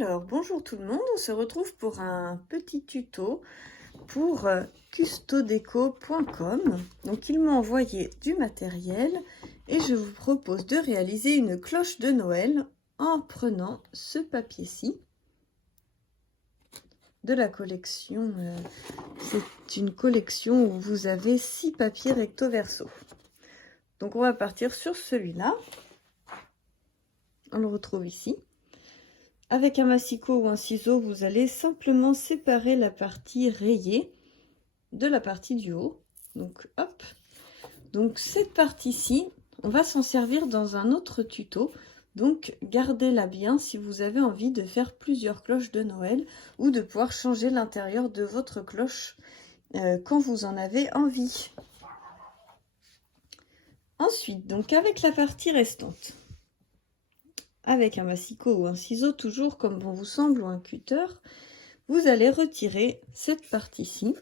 Alors bonjour tout le monde, on se retrouve pour un petit tuto pour custodeco.com. Donc ils m'ont envoyé du matériel et je vous propose de réaliser une cloche de Noël en prenant ce papier-ci de la collection. C'est une collection où vous avez 6 papiers recto verso. Donc on va partir sur celui-là. On le retrouve ici. Avec un massicot ou un ciseau, vous allez simplement séparer la partie rayée de la partie du haut. Donc hop. Donc cette partie-ci, on va s'en servir dans un autre tuto. Donc gardez-la bien si vous avez envie de faire plusieurs cloches de Noël ou de pouvoir changer l'intérieur de votre cloche quand vous en avez envie. Ensuite, donc avec la partie restante, avec un massicot ou un ciseau, toujours comme bon vous semble, ou un cutter, vous allez retirer cette partie-ci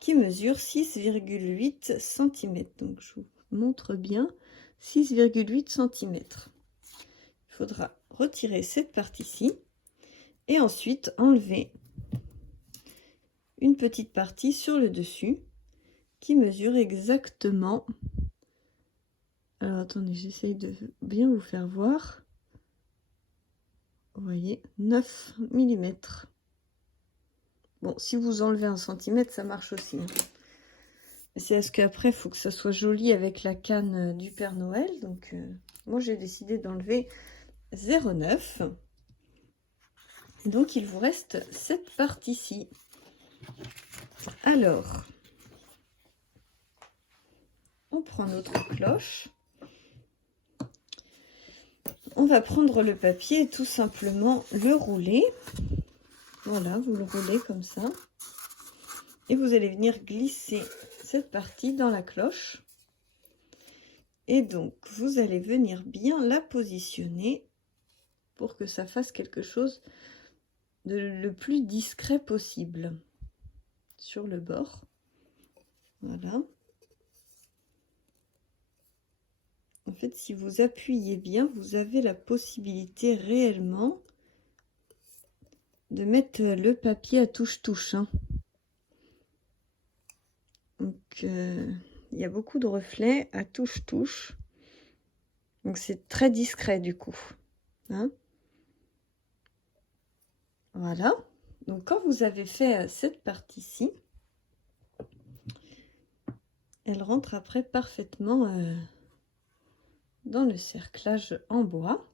qui mesure 6,8 cm. Donc je vous montre bien 6,8 cm. Il faudra retirer cette partie-ci et ensuite enlever une petite partie sur le dessus qui mesure exactement. Alors attendez, j'essaye de bien vous faire voir. Vous voyez, 9 mm. Bon, si vous enlevez 1 cm, ça marche aussi. C'est parce qu'après, il faut que ça soit joli avec la canne du Père Noël. Donc, moi, j'ai décidé d'enlever 0,9. Donc, il vous reste cette partie-ci. Alors, on prend notre cloche. On va prendre le papier et tout simplement le rouler. Voilà, vous le roulez comme ça. Et vous allez venir glisser cette partie dans la cloche. Et donc, vous allez venir bien la positionner pour que ça fasse quelque chose de le plus discret possible sur le bord. Voilà. En fait, si vous appuyez bien, vous avez la possibilité réellement de mettre le papier à touche-touche. Hein. Donc, il y a beaucoup de reflets à touche-touche. Donc, c'est très discret du coup. Hein. Voilà. Donc, quand vous avez fait cette partie-ci, elle rentre après parfaitement dans le cerclage en bois.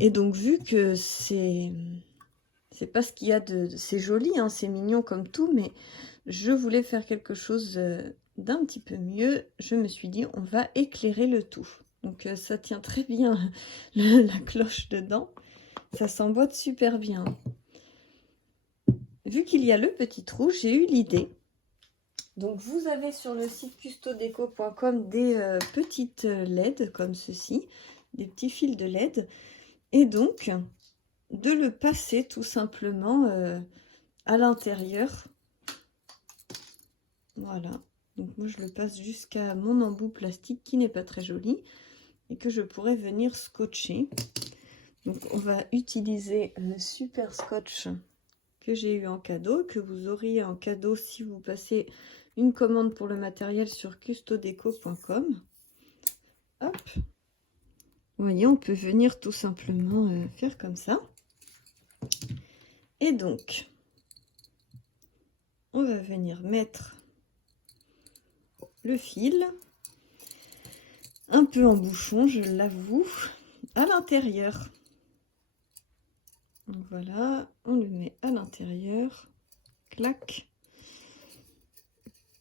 Et donc, vu que c'est pas ce qu'il y a de... C'est joli, hein, c'est mignon comme tout, mais je voulais faire quelque chose d'un petit peu mieux. Je me suis dit, on va éclairer le tout. Donc, ça tient très bien la cloche dedans. Ça s'emboîte super bien. Vu qu'il y a le petit trou, j'ai eu l'idée. Donc, vous avez sur le site custodeco.com des petites LED comme ceci, des petits fils de LED. Et donc, de le passer tout simplement à l'intérieur. Voilà. Donc, moi, je le passe jusqu'à mon embout plastique qui n'est pas très joli et que je pourrais venir scotcher. Donc, on va utiliser le super scotch que j'ai eu en cadeau, que vous auriez en cadeau si vous passez une commande pour le matériel sur custodeco.com. Hop. Vous voyez, on peut venir tout simplement faire comme ça. Et donc, on va venir mettre le fil, un peu en bouchon, je l'avoue, à l'intérieur. Donc voilà, on le met à l'intérieur. Clac.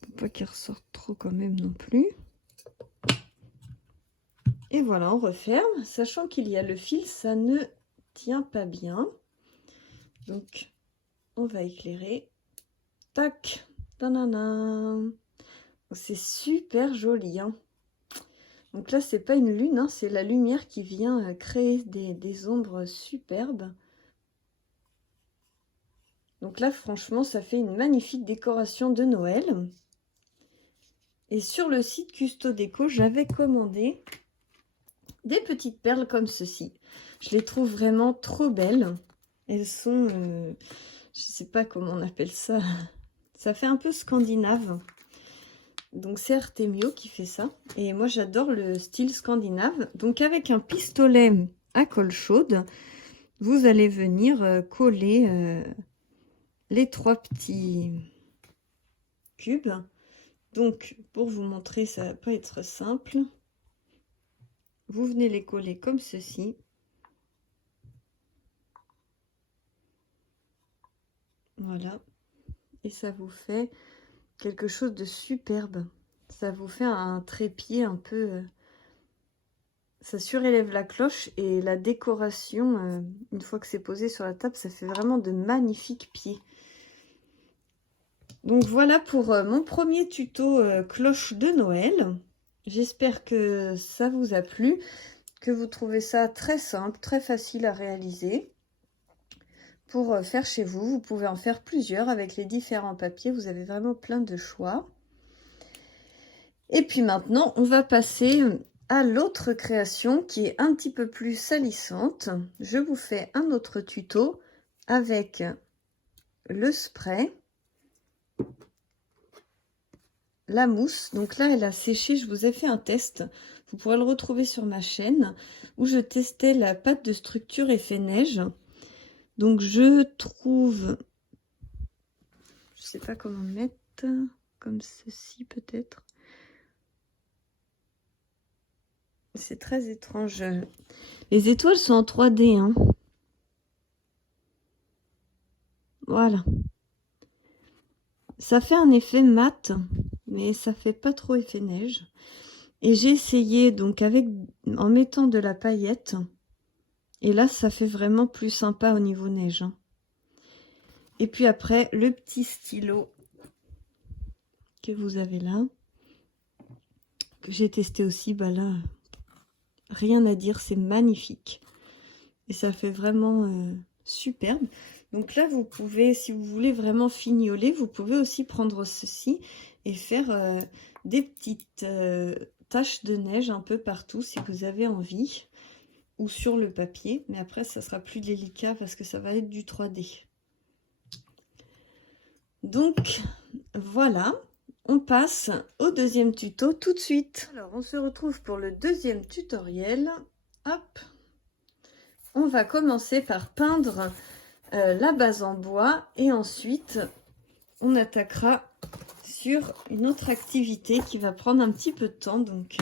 Faut pas qu'il ressorte trop quand même non plus. Et voilà, on referme, sachant qu'il y a le fil, ça ne tient pas bien. Donc, on va éclairer. Tac. Tanana. C'est super joli. Hein. Donc là, c'est pas une lune, hein, c'est la lumière qui vient créer des ombres superbes. Donc là, franchement, ça fait une magnifique décoration de Noël. Et sur le site Custodeco, j'avais commandé des petites perles comme ceci. Je les trouve vraiment trop belles. Elles sont, je sais pas comment on appelle ça. Ça fait un peu scandinave. Donc c'est Artemio qui fait ça. Et moi j'adore le style scandinave. Donc avec un pistolet à colle chaude, vous allez venir coller les 3 petits cubes. Donc pour vous montrer, ça va pas être simple. Vous venez les coller comme ceci. Voilà. Et ça vous fait quelque chose de superbe. Ça vous fait un trépied un peu... ça surélève la cloche et la décoration, une fois que c'est posé sur la table, ça fait vraiment de magnifiques pieds. Donc voilà pour mon premier tuto cloche de Noël. J'espère que ça vous a plu, que vous trouvez ça très simple, très facile à réaliser. Pour faire chez vous, vous pouvez en faire plusieurs avec les différents papiers, vous avez vraiment plein de choix. Et puis maintenant, on va passer à l'autre création qui est un petit peu plus salissante. Je vous fais un autre tuto avec le spray, la mousse. Donc là, elle a séché, je vous ai fait un test. Vous pourrez le retrouver sur ma chaîne où je testais la pâte de structure effet neige. Donc je trouve, je sais pas comment mettre, comme ceci peut-être. C'est très étrange. Les étoiles sont en 3D, hein. Voilà. Ça fait un effet mat, mais ça fait pas trop effet neige. Et j'ai essayé donc en mettant de la paillette. Et là, ça fait vraiment plus sympa au niveau neige, hein. Et puis après, le petit stylo que vous avez là, que j'ai testé aussi, bah là, rien à dire, c'est magnifique. Et ça fait vraiment superbe. Donc là, vous pouvez, si vous voulez vraiment fignoler, vous pouvez aussi prendre ceci et faire des petites taches de neige un peu partout si vous avez envie, ou sur le papier. Mais après, ça sera plus délicat parce que ça va être du 3D. Donc, voilà. On passe au deuxième tuto tout de suite. Alors, on se retrouve pour le deuxième tutoriel. Hop. On va commencer par peindre la base en bois et ensuite on attaquera sur une autre activité qui va prendre un petit peu de temps. Donc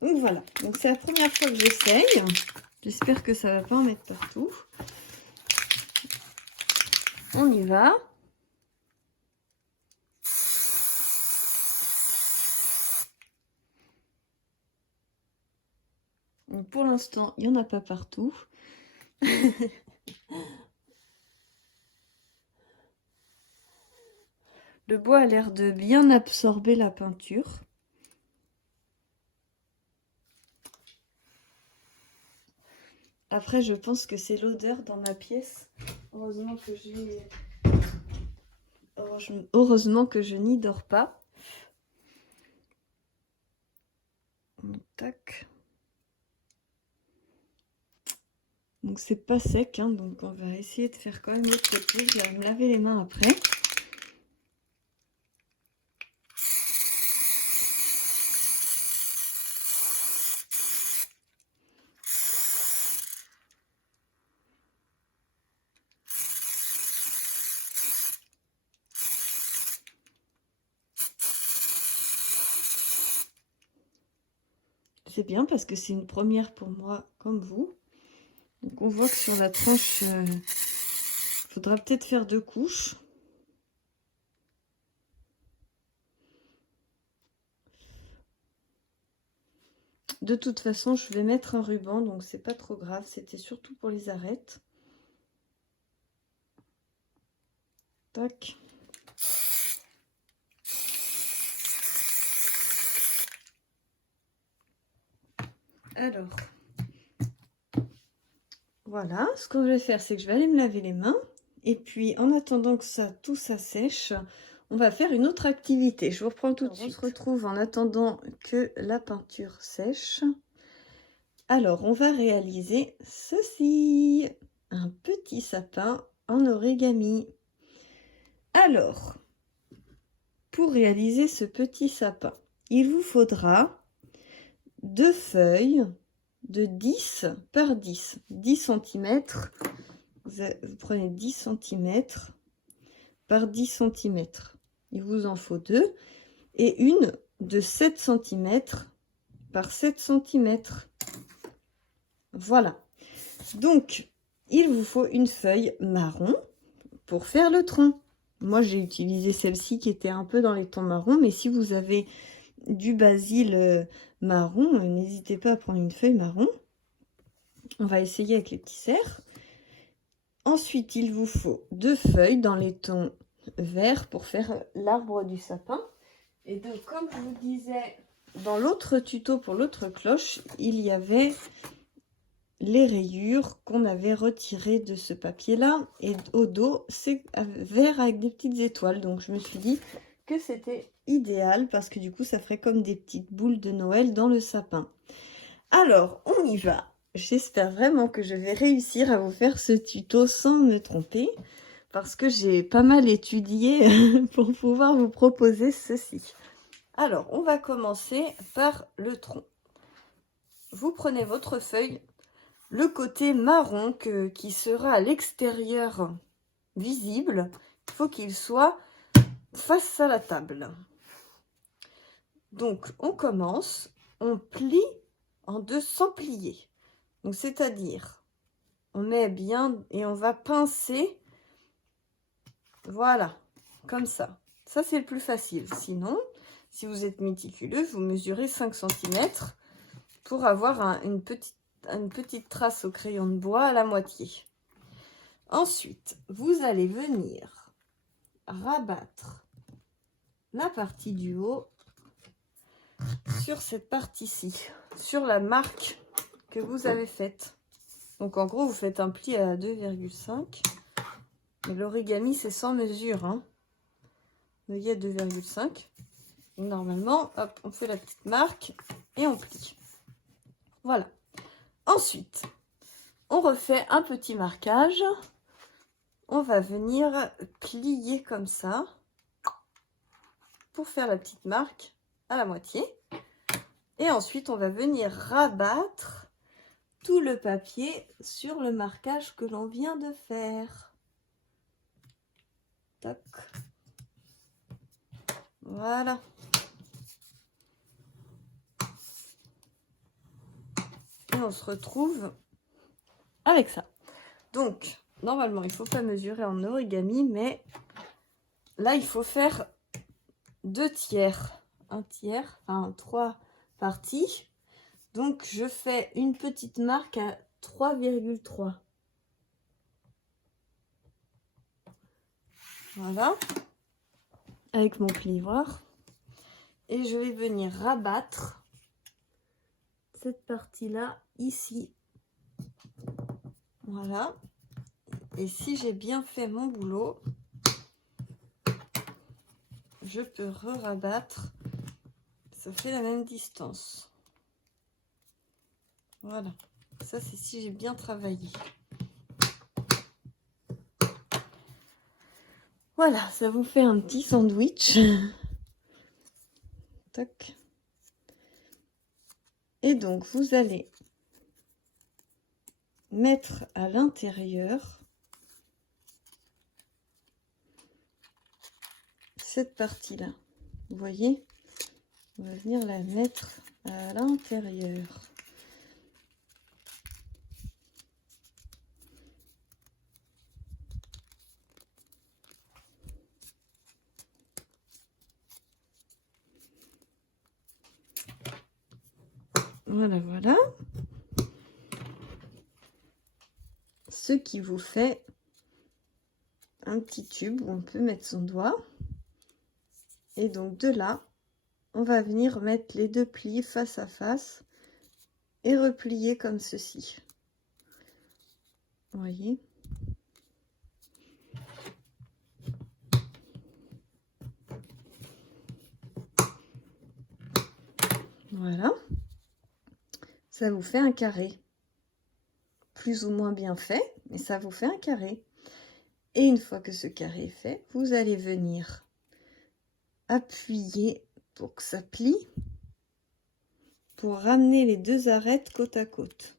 voilà. Donc c'est la première fois que j'essaye. J'espère que ça va pas en mettre partout. On y va. Donc pour l'instant, il n'y en a pas partout. Le bois a l'air de bien absorber la peinture. Après, je pense que c'est l'odeur dans ma pièce. Heureusement que je n'y dors pas. Tac. Donc c'est pas sec, hein, donc on va essayer de faire quand même l'autre côté. Je vais me laver les mains après. C'est bien parce que c'est une première pour moi comme vous. Donc on voit que sur la tranche, il faudra peut-être faire 2 couches. De toute façon, je vais mettre un ruban, donc c'est pas trop grave. C'était surtout pour les arêtes. Tac. Alors, voilà. Ce que je vais faire, c'est que je vais aller me laver les mains. Et puis, en attendant que tout ça sèche, on va faire une autre activité. Je vous reprends tout de suite. On se retrouve en attendant que la peinture sèche. Alors, on va réaliser ceci. Un petit sapin en origami. Alors, pour réaliser ce petit sapin, il vous faudra 2 feuilles de 10 par 10 cm. Vous prenez 10 cm par 10 cm. Il vous en faut 2 et une de 7 cm par 7 cm. Voilà. Donc, il vous faut une feuille marron pour faire le tronc. Moi, j'ai utilisé celle-ci qui était un peu dans les tons marrons, mais si vous avez du basil marron, n'hésitez pas à prendre une feuille marron. On va essayer avec les petits cerfs. Ensuite, il vous faut 2 feuilles dans les tons verts pour faire l'arbre du sapin. Et donc, comme je vous disais, dans l'autre tuto pour l'autre cloche, il y avait les rayures qu'on avait retirées de ce papier-là. Et au dos, c'est vert avec des petites étoiles. Donc, je me suis dit que c'était idéal parce que du coup, ça ferait comme des petites boules de Noël dans le sapin. Alors, on y va. J'espère vraiment que je vais réussir à vous faire ce tuto sans me tromper parce que j'ai pas mal étudié pour pouvoir vous proposer ceci. Alors, on va commencer par le tronc. Vous prenez votre feuille, le côté marron qui sera à l'extérieur visible, il faut qu'il soit face à la table. Donc, on commence, on plie en 2 sans plier. Donc, c'est-à-dire, on met bien et on va pincer, voilà, comme ça. Ça, c'est le plus facile. Sinon, si vous êtes méticuleux, vous mesurez 5 cm pour avoir une petite trace au crayon de bois à la moitié. Ensuite, vous allez venir rabattre la partie du haut sur cette partie-ci, sur la marque que vous avez faite. Donc en gros, vous faites un pli à 2,5. Et l'origami, c'est sans mesure. Hein. Vous voyez, 2,5. Normalement, hop, on fait la petite marque et on plie. Voilà. Ensuite, on refait un petit marquage. On va venir plier comme ça pour faire la petite marque à la moitié. Et ensuite, on va venir rabattre tout le papier sur le marquage que l'on vient de faire. Toc. Voilà. Et on se retrouve avec ça. Donc, normalement, il ne faut pas mesurer en origami, mais là, il faut faire 2 tiers. 1 tiers, enfin 3 parties. Donc, je fais une petite marque à 3,3. Voilà. Avec mon plioir. Et je vais venir rabattre cette partie-là ici. Voilà. Et si j'ai bien fait mon boulot, je peux re-rabattre. Ça fait la même distance. Voilà. Ça, c'est si j'ai bien travaillé. Voilà, ça vous fait un petit sandwich. Toc. Et donc, vous allez mettre à l'intérieur cette partie-là. Vous voyez? On va venir la mettre à l'intérieur. Voilà, voilà. Ce qui vous fait un petit tube où on peut mettre son doigt. Et donc de là, on va venir mettre les 2 plis face à face et replier comme ceci. Vous voyez? Voilà. Ça vous fait un carré. Plus ou moins bien fait, Et ça vous fait un carré. Et une fois que ce carré est fait, vous allez venir appuyer pour que ça plie, pour ramener les deux arêtes côte à côte.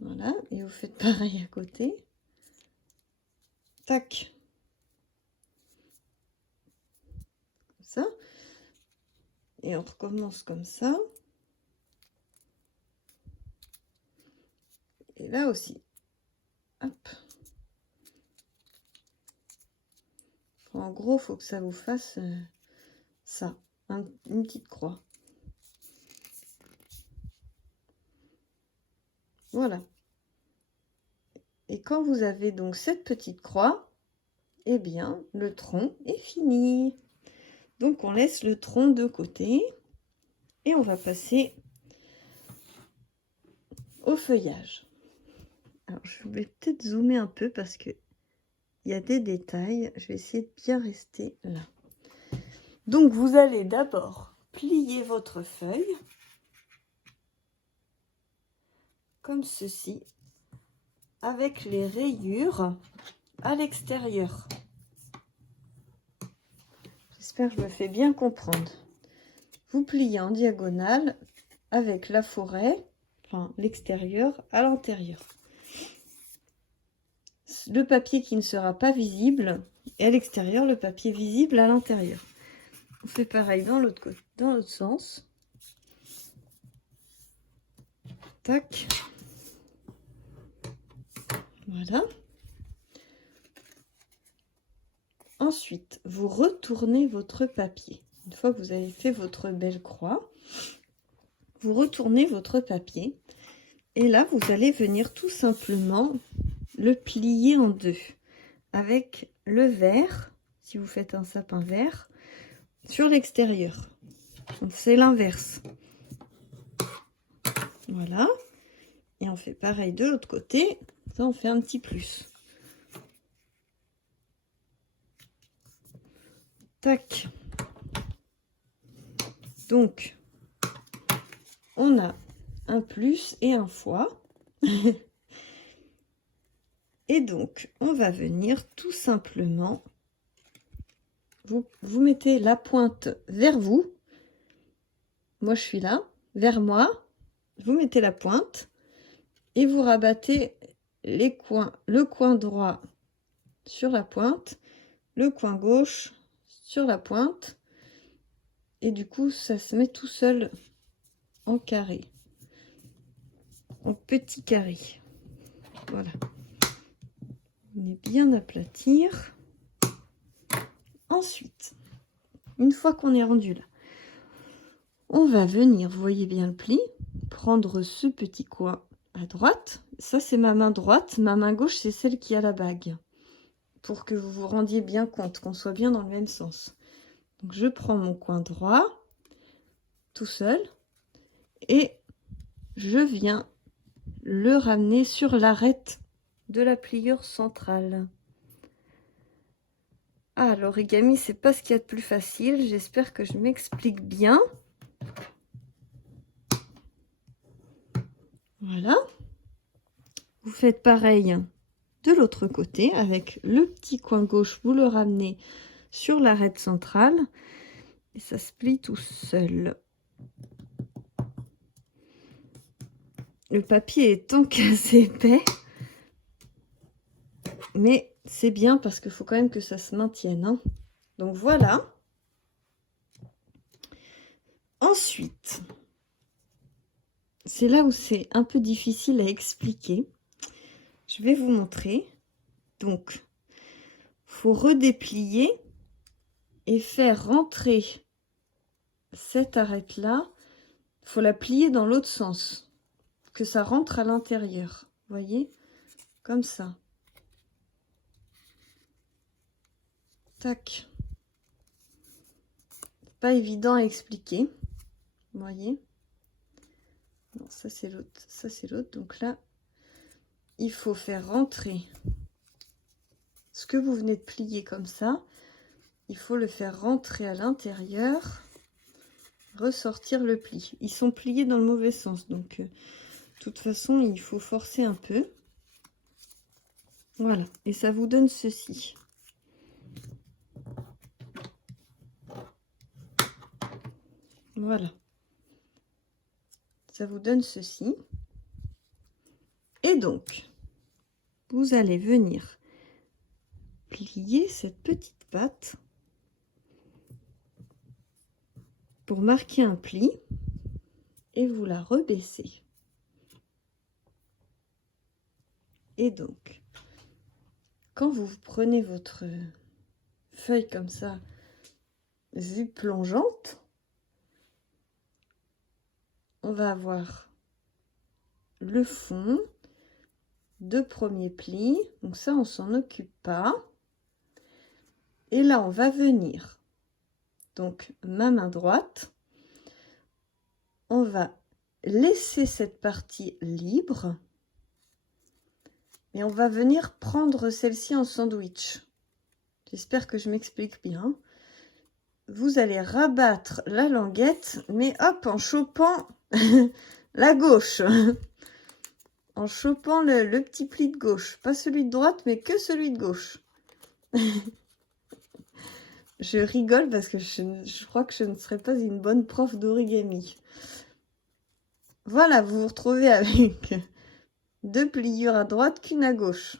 Voilà, et vous faites pareil à côté. Tac. Comme ça. Et on recommence comme ça. Et là aussi. Hop. En gros, il faut que ça vous fasse ça, une petite croix. Voilà. Et quand vous avez donc cette petite croix, eh bien, le tronc est fini. Donc, on laisse le tronc de côté et on va passer au feuillage. Alors, je vais peut-être zoomer un peu parce que il y a des détails. Je vais essayer de bien rester là. Donc, vous allez d'abord plier votre feuille comme ceci, avec les rayures à l'extérieur. J'espère que je me fais bien comprendre. Vous pliez en diagonale avec la forêt, enfin l'extérieur, à l'intérieur. Le papier qui ne sera pas visible, et à l'extérieur, le papier visible à l'intérieur. On fait pareil dans l'autre côté, dans l'autre sens. Tac. Voilà. Ensuite, vous retournez votre papier. Une fois que vous avez fait votre belle croix, vous retournez votre papier. Et là, vous allez venir tout simplement le plier en deux. Avec le vert, si vous faites un sapin vert, sur l'extérieur. Donc c'est l'inverse. Voilà. Et on fait pareil de l'autre côté. Ça, on fait un petit plus. Tac. Donc, on a un plus et un fois. Et donc, on va venir tout simplement, vous mettez la pointe vers vous. Moi, je suis là, vers moi. Vous mettez la pointe et vous rabattez les coins, le coin droit sur la pointe, le coin gauche sur la pointe. Et du coup, ça se met tout seul en carré, en petit carré. Voilà. On est bien aplatir. Ensuite, une fois qu'on est rendu là, on va venir, vous voyez bien le pli, prendre ce petit coin à droite. Ça, c'est ma main droite. Ma main gauche, c'est celle qui a la bague. Pour que vous vous rendiez bien compte, qu'on soit bien dans le même sens. Donc, je prends mon coin droit, tout seul, et je viens le ramener sur l'arête de la pliure centrale. Ah, l'origami, c'est pas ce qu'il y a de plus facile. J'espère que je m'explique bien. Voilà. Vous faites pareil de l'autre côté. Avec le petit coin gauche, vous le ramenez sur l'arête centrale. Et ça se plie tout seul. Le papier est tant qu'assez épais. Mais c'est bien parce qu'il faut quand même que ça se maintienne. Hein. Donc voilà. Ensuite, c'est là où c'est un peu difficile à expliquer. Je vais vous montrer. Donc, faut redéplier et faire rentrer cette arête-là. Il faut la plier dans l'autre sens. Que ça rentre à l'intérieur. Vous voyez? Comme ça. Tac. Pas évident à expliquer. Vous voyez? Non, ça c'est l'autre. Ça c'est l'autre. Donc là, il faut faire rentrer ce que vous venez de plier comme ça. Il faut le faire rentrer à l'intérieur. Ressortir le pli. Ils sont pliés dans le mauvais sens. Donc, de toute façon, il faut forcer un peu. Voilà, et ça vous donne ceci. Voilà. Ça vous donne ceci. Et donc, vous allez venir plier cette petite patte pour marquer un pli et vous la rebaissez. Et donc, quand vous prenez votre feuille comme ça, vue plongeante, on va avoir le fond, deux premiers plis, donc ça on s'en occupe pas. Et là on va venir, donc ma main droite, on va laisser cette partie libre et on va venir prendre celle-ci en sandwich. J'espère que je m'explique bien. Vous allez rabattre la languette, mais hop, en chopant la gauche. En chopant le petit pli de gauche. Pas celui de droite, mais que celui de gauche. Je rigole parce que je crois que je ne serais pas une bonne prof d'origami. Voilà, vous vous retrouvez avec deux pliures à droite qu'une à gauche.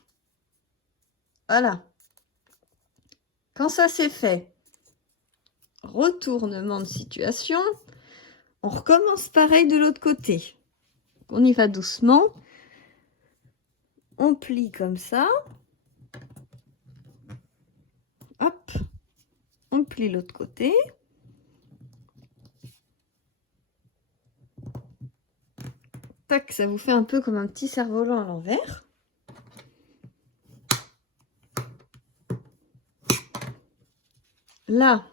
Voilà. Quand ça c'est fait, retournement de situation. On recommence pareil de l'autre côté. On y va doucement. On plie comme ça. Hop. On plie l'autre côté. Tac, ça vous fait un peu comme un petit cerf-volant à l'envers. Là,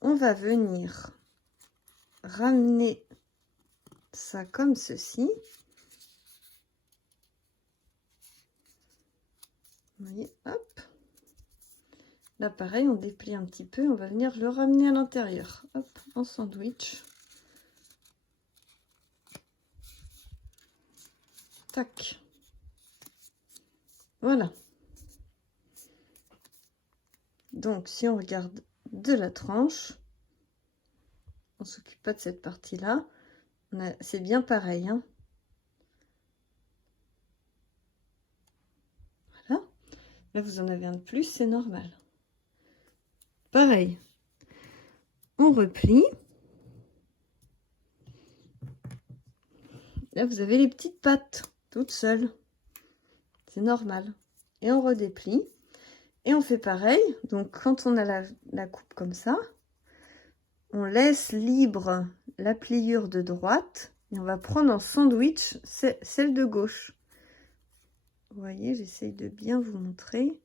on va venir ramener ça comme ceci. Vous voyez, hop. Là, pareil, on déplie un petit peu. On va venir le ramener à l'intérieur. Hop, en sandwich. Tac. Voilà. Donc, si on regarde de la tranche, on s'occupe pas de cette partie-là. C'est bien pareil, hein. Voilà. Là, vous en avez un de plus, c'est normal. Pareil. On replie. Là, vous avez les petites pattes toutes seules. C'est normal. Et on redéplie. Et on fait pareil. Donc, quand on a la coupe comme ça, on laisse libre la pliure de droite. Et on va prendre en sandwich celle de gauche. Vous voyez, j'essaye de bien vous montrer.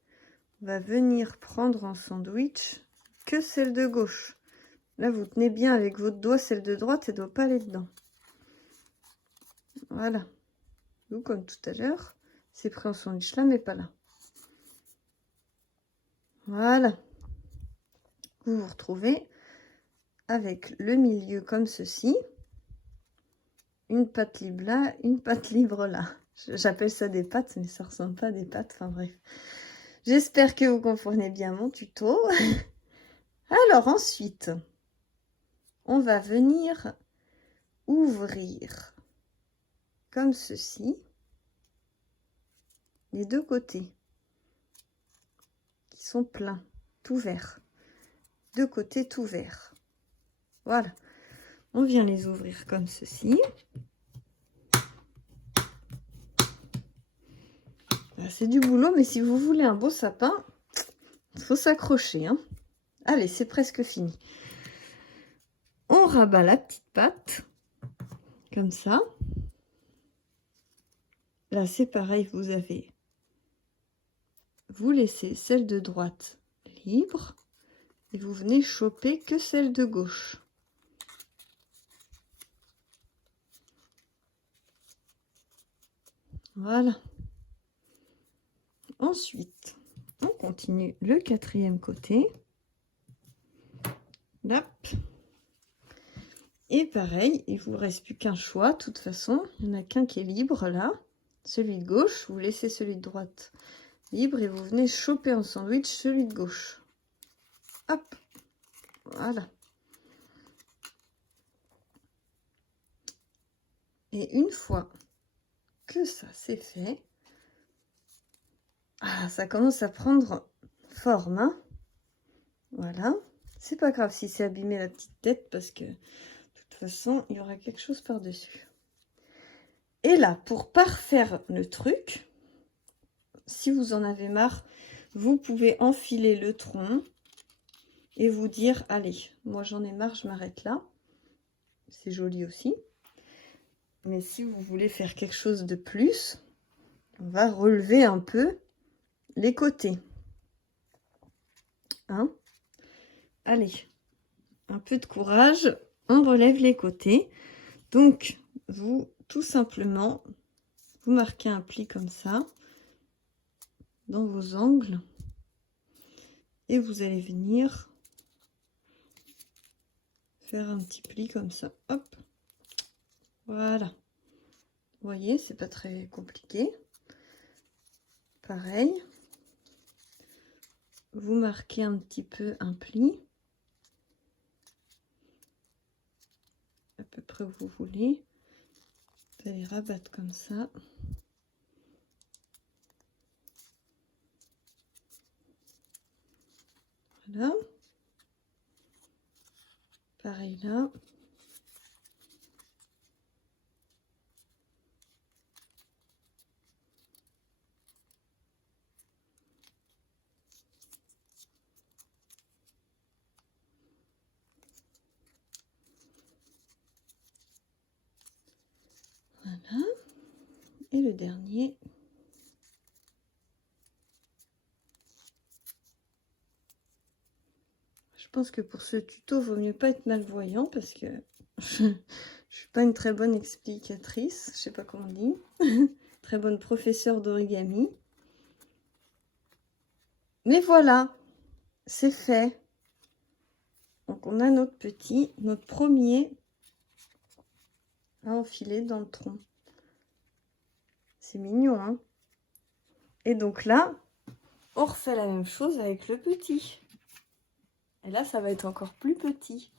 On va venir prendre en sandwich que celle de gauche. Là, vous tenez bien avec votre doigt celle de droite, elle ne doit pas aller dedans. Voilà. Ou comme tout à l'heure, c'est pris en sandwich là, mais pas là. Voilà. Vous vous retrouvez avec le milieu comme ceci. Une patte libre là, une patte libre là. J'appelle ça des pattes, mais ça ne ressemble pas à des pattes. Enfin bref. J'espère que vous comprenez bien mon tuto. Alors ensuite, on va venir ouvrir comme ceci les deux côtés qui sont pleins, tout vert. Deux côtés tout vert. Voilà. On vient les ouvrir comme ceci. C'est du boulot, mais si vous voulez un beau sapin, il faut s'accrocher, hein. Allez, c'est presque fini. On rabat la petite patte, comme ça. Là, c'est pareil, vous laissez celle de droite libre, et vous venez choper que celle de gauche. Voilà. Ensuite, on continue le quatrième côté. Hop. Et pareil, il vous reste plus qu'un choix. De toute façon, il n'y en a qu'un qui est libre là. celui de gauche, vous laissez celui de droite libre et vous venez choper en sandwich celui de gauche. Hop, voilà. Et une fois que ça c'est fait, ça commence à prendre forme, hein. Voilà, c'est pas grave si c'est abîmé la petite tête parce que de toute façon il y aura quelque chose par dessus. Et là, pour parfaire le truc, si vous en avez marre, vous pouvez enfiler le tronc et vous dire allez, moi j'en ai marre, je m'arrête là. C'est joli aussi. Mais si vous voulez faire quelque chose de plus, on va relever un peu les côtés. Hein? Allez, un peu de courage, on relève les côtés. Donc, vous, tout simplement, vous marquez un pli comme ça, dans vos angles. Et vous allez venir faire un petit pli comme ça. Hop. Voilà. Vous voyez, c'est pas très compliqué. Pareil. Vous marquez un petit peu un pli. À peu près où vous voulez. Vous allez rabattre comme ça. Voilà. Pareil là. Voilà. Et le dernier. Je pense que pour ce tuto, il vaut mieux pas être malvoyant parce que je suis pas une très bonne explicatrice. Je sais pas comment on dit. Très bonne professeure d'origami. Mais voilà, c'est fait. Donc on a notre premier à enfiler dans le tronc. C'est mignon, hein? Et donc là, on refait la même chose avec le petit. Et là, ça va être encore plus petit.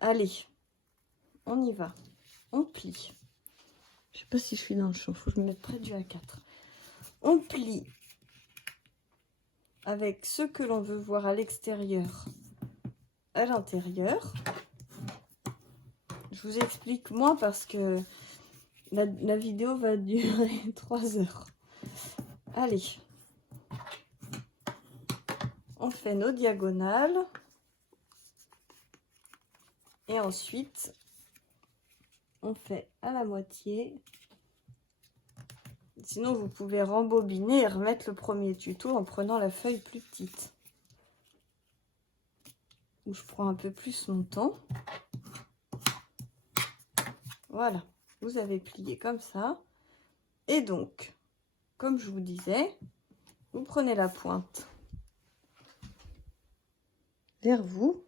Allez, on y va. On plie. Je sais pas si je suis dans le champ, faut que je me mette près du A4. On plie avec ce que l'on veut voir à l'extérieur, à l'intérieur. Je vous explique moins parce que la vidéo va durer 3 heures. Allez, on fait nos diagonales et ensuite on fait à la moitié. Sinon vous pouvez rembobiner et remettre le premier tuto en prenant la feuille plus petite. Où je prends un peu plus mon temps. Voilà, vous avez plié comme ça. Et donc, comme je vous disais, vous prenez la pointe vers vous.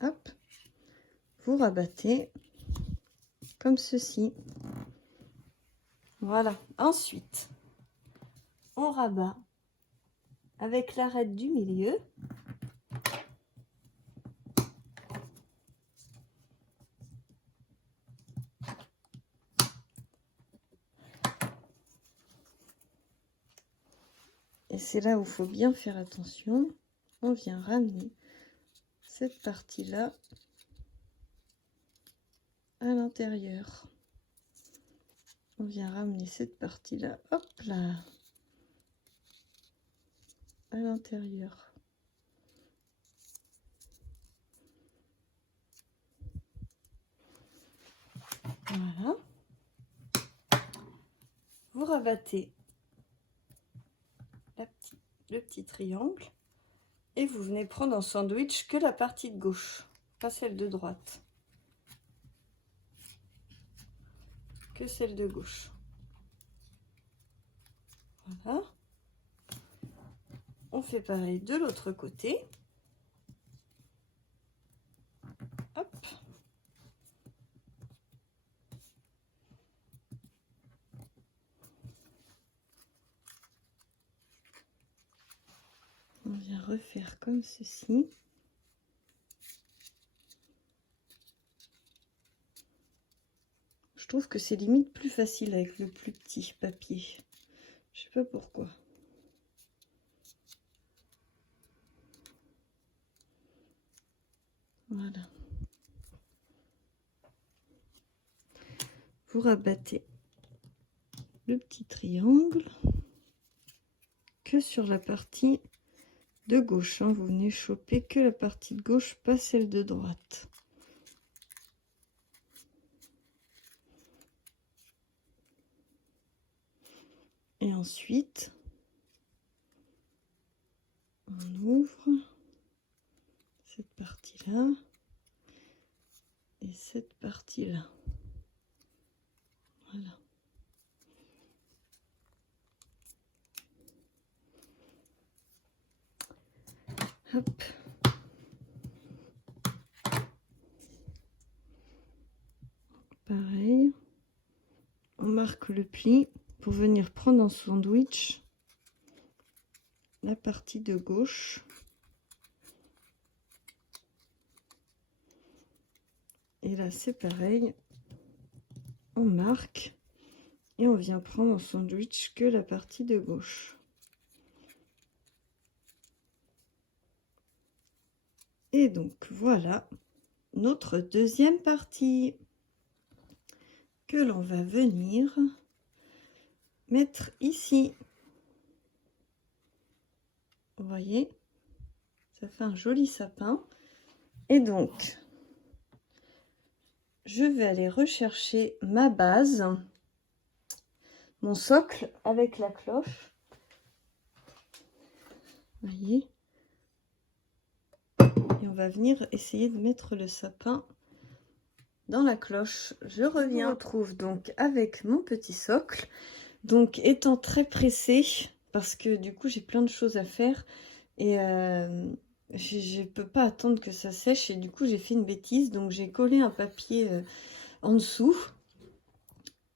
Hop, vous rabattez comme ceci. Voilà. Ensuite, on rabat avec l'arête du milieu. Et c'est là où il faut bien faire attention. On vient ramener cette partie-là à l'intérieur. On vient ramener cette partie-là, hop là, à l'intérieur. Voilà. Vous rabattez le petit triangle et vous venez prendre en sandwich que la partie de gauche, pas celle de droite. Que celle de gauche. Voilà. On fait pareil de l'autre côté. Hop. On vient refaire comme ceci. Je trouve que c'est limite plus facile avec le plus petit papier. Je sais pas pourquoi. Voilà. Vous rabattez le petit triangle que sur la partie de gauche. Hein. Vous venez choper que la partie de gauche, pas celle de droite. Et ensuite, on ouvre cette partie-là et cette partie-là. Voilà. Hop. Pareil. On marque le pli pour venir prendre en sandwich la partie de gauche. Et là, c'est pareil. On marque et on vient prendre en sandwich que la partie de gauche. Et donc, voilà notre deuxième partie que l'on va venir mettre ici. Vous voyez, ça fait un joli sapin. Et donc, je vais aller rechercher ma base, mon socle avec la cloche. Vous voyez, et on va venir essayer de mettre le sapin dans la cloche. Je reviens. Je me retrouve donc avec mon petit socle. Donc, étant très pressée, parce que du coup, j'ai plein de choses à faire et je ne peux pas attendre que ça sèche. Et du coup, j'ai fait une bêtise. Donc, j'ai collé un papier en dessous.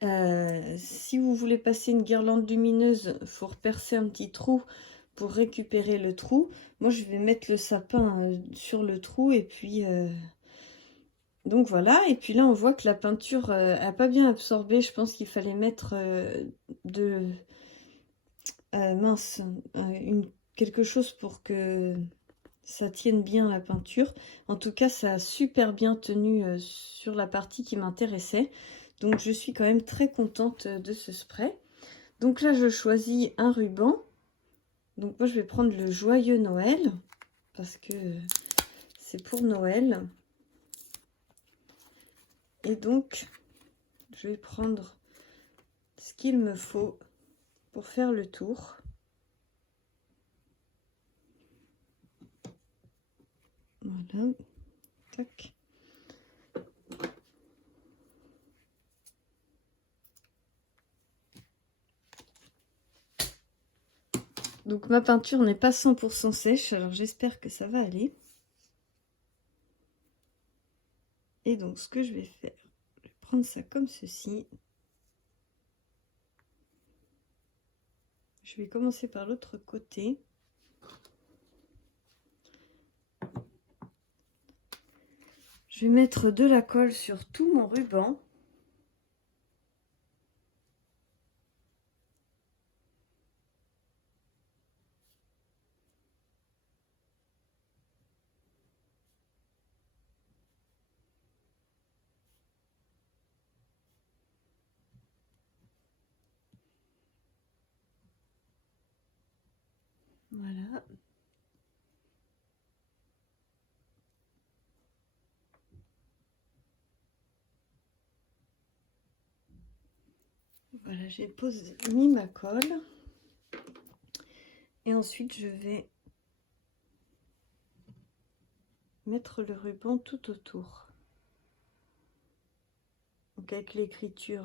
Si vous voulez passer une guirlande lumineuse, il faut repercer un petit trou pour récupérer le trou. Moi, je vais mettre le sapin sur le trou et puis... Donc voilà, et puis là on voit que la peinture n'a pas bien absorbé. Je pense qu'il fallait mettre quelque chose pour que ça tienne bien la peinture. En tout cas, ça a super bien tenu sur la partie qui m'intéressait. Donc je suis quand même très contente de ce spray. Donc là, je choisis un ruban. Donc moi, je vais prendre le Joyeux Noël parce que c'est pour Noël. Et donc, je vais prendre ce qu'il me faut pour faire le tour. Voilà. Tac. Donc ma peinture n'est pas 100% sèche, alors j'espère que ça va aller. Et donc ce que je vais faire, je vais prendre ça comme ceci. Je vais commencer par l'autre côté. Je vais mettre de la colle sur tout mon ruban. Voilà. Voilà, j'ai mis ma colle. Et ensuite, je vais mettre le ruban tout autour. Donc avec l'écriture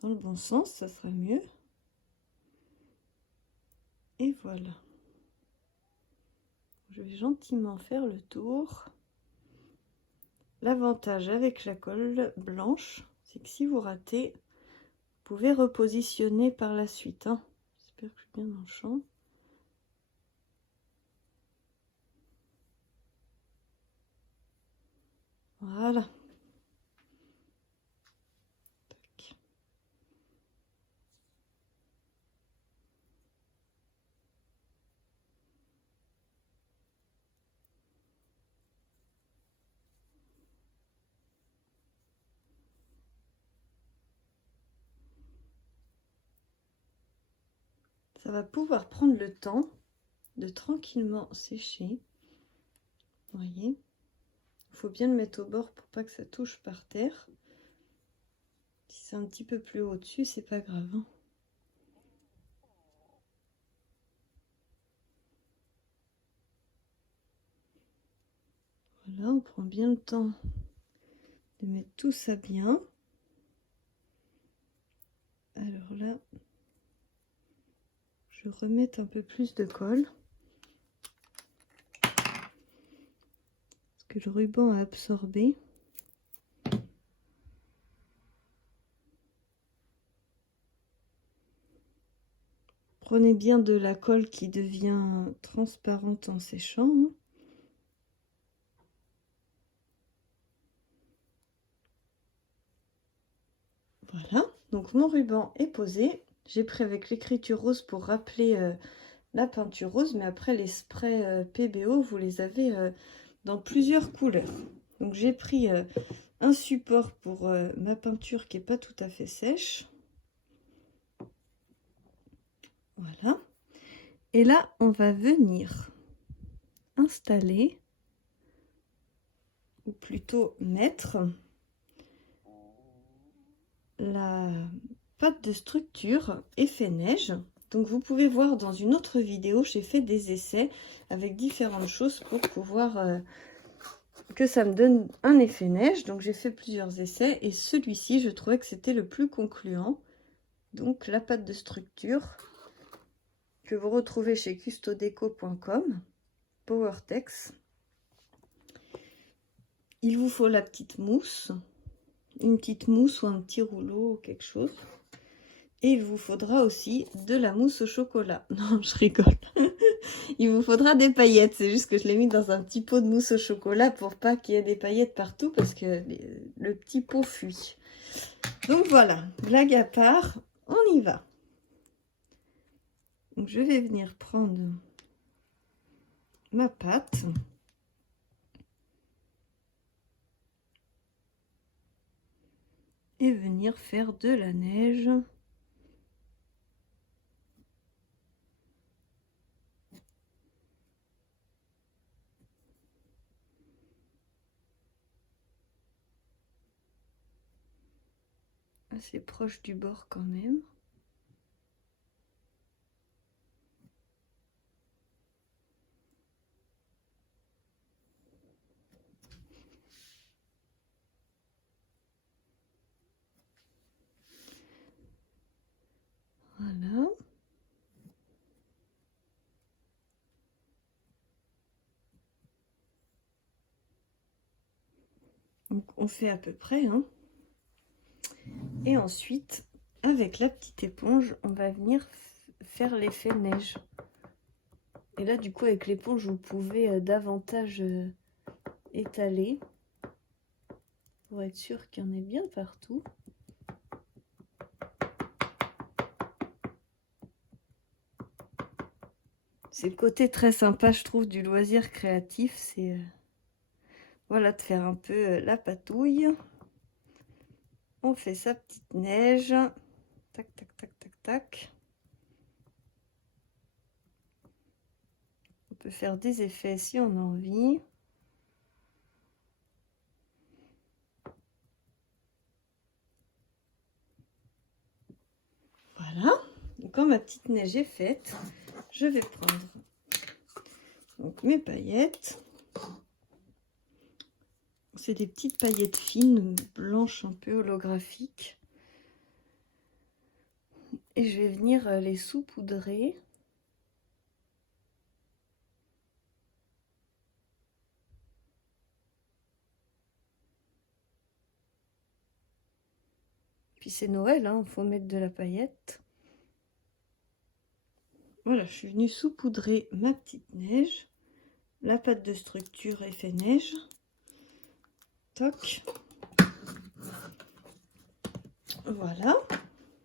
dans le bon sens, ça sera mieux. Et voilà. Je vais gentiment faire le tour. L'avantage avec la colle blanche, c'est que si vous ratez, vous pouvez repositionner par la suite. Hein. J'espère que je suis bien dans le champ. Voilà. Tac. Ça va pouvoir prendre le temps de tranquillement sécher. Vous voyez, il faut bien le mettre au bord pour pas que ça touche par terre. Si c'est un petit peu plus haut dessus, c'est pas grave, hein. Voilà, on prend bien le temps de mettre tout ça bien. Alors là, je vais remettre un peu plus de colle. Parce que le ruban a absorbé. Prenez bien de la colle qui devient transparente en séchant, hein. Voilà, donc mon ruban est posé. J'ai pris avec l'écriture rose pour rappeler la peinture rose, mais après les sprays PBO, vous les avez dans plusieurs couleurs. Donc j'ai pris un support pour ma peinture qui n'est pas tout à fait sèche. Voilà. Et là, on va venir installer, ou plutôt mettre, la pâte de structure effet neige. Donc vous pouvez voir dans une autre vidéo, j'ai fait des essais avec différentes choses pour pouvoir que ça me donne un effet neige. Donc j'ai fait plusieurs essais et celui-ci, je trouvais que c'était le plus concluant. Donc la pâte de structure que vous retrouvez chez custodeco.com, Powertex. Il vous faut la petite mousse, une petite mousse ou un petit rouleau ou quelque chose. Et il vous faudra aussi de la mousse au chocolat. Non, je rigole. Il vous faudra des paillettes. C'est juste que je l'ai mis dans un petit pot de mousse au chocolat pour pas qu'il y ait des paillettes partout parce que le petit pot fuit. Donc voilà, blague à part, on y va. Donc je vais venir prendre ma pâte. Et venir faire de la neige. Assez proche du bord quand même. Voilà. Donc on fait à peu près, hein. Et ensuite, avec la petite éponge, on va venir faire l'effet neige. Et là, du coup, avec l'éponge, vous pouvez davantage étaler pour être sûr qu'il y en ait bien partout. C'est le côté très sympa, je trouve, du loisir créatif. C'est voilà, de faire un peu la patouille. On fait sa petite neige. Tac, tac, tac, tac, tac. On peut faire des effets si on a envie. Voilà. Et quand ma petite neige est faite, je vais prendre donc mes paillettes. C'est des petites paillettes fines, blanches, un peu holographiques. Et je vais venir les saupoudrer. Puis c'est Noël, hein, faut mettre de la paillette. Voilà, je suis venue saupoudrer ma petite neige. La pâte de structure effet neige. Toc. Voilà.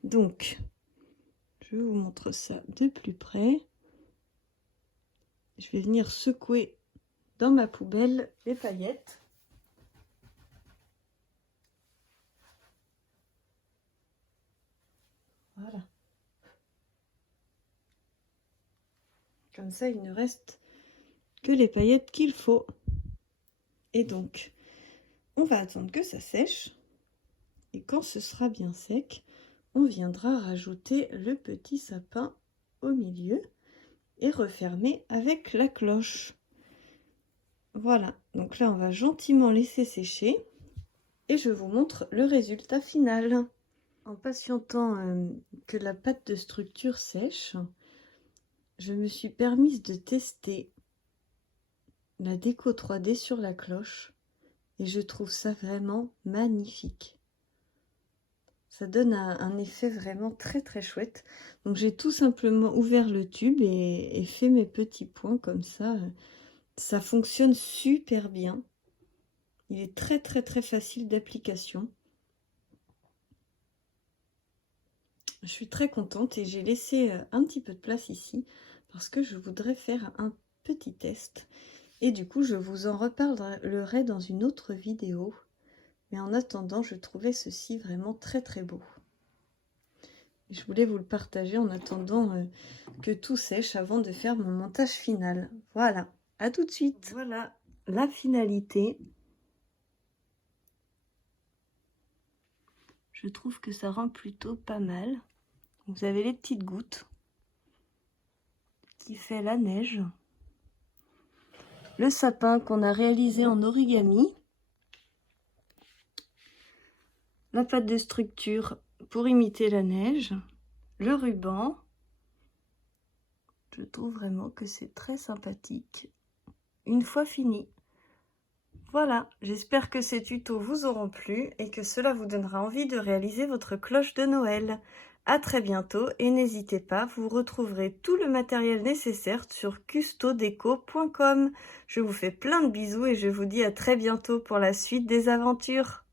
Donc, je vous montre ça de plus près. Je vais venir secouer dans ma poubelle les paillettes. Voilà. Comme ça, il ne reste que les paillettes qu'il faut. Et donc, on va attendre que ça sèche. Et quand ce sera bien sec, on viendra rajouter le petit sapin au milieu et refermer avec la cloche. Voilà, donc là on va gentiment laisser sécher et je vous montre le résultat final. En patientant que la pâte de structure sèche, je me suis permise de tester la déco 3D sur la cloche et je trouve ça vraiment magnifique. Ça donne un effet vraiment très très chouette. Donc j'ai tout simplement ouvert le tube et fait mes petits points comme ça. Ça fonctionne super bien. Il est très très très facile d'application. Je suis très contente et j'ai laissé un petit peu de place ici parce que je voudrais faire un petit test. Et du coup, je vous en reparlerai dans une autre vidéo. Mais en attendant, je trouvais ceci vraiment très très beau. Je voulais vous le partager en attendant que tout sèche avant de faire mon montage final. Voilà, à tout de suite. Voilà la finalité. Je trouve que ça rend plutôt pas mal. Vous avez les petites gouttes qui fait la neige. Le sapin qu'on a réalisé en origami. La pâte de structure pour imiter la neige. Le ruban. Je trouve vraiment que c'est très sympathique. Une fois fini. Voilà, j'espère que ces tutos vous auront plu et que cela vous donnera envie de réaliser votre cloche de Noël. À très bientôt et n'hésitez pas, vous retrouverez tout le matériel nécessaire sur custodeco.com. Je vous fais plein de bisous et je vous dis à très bientôt pour la suite des aventures.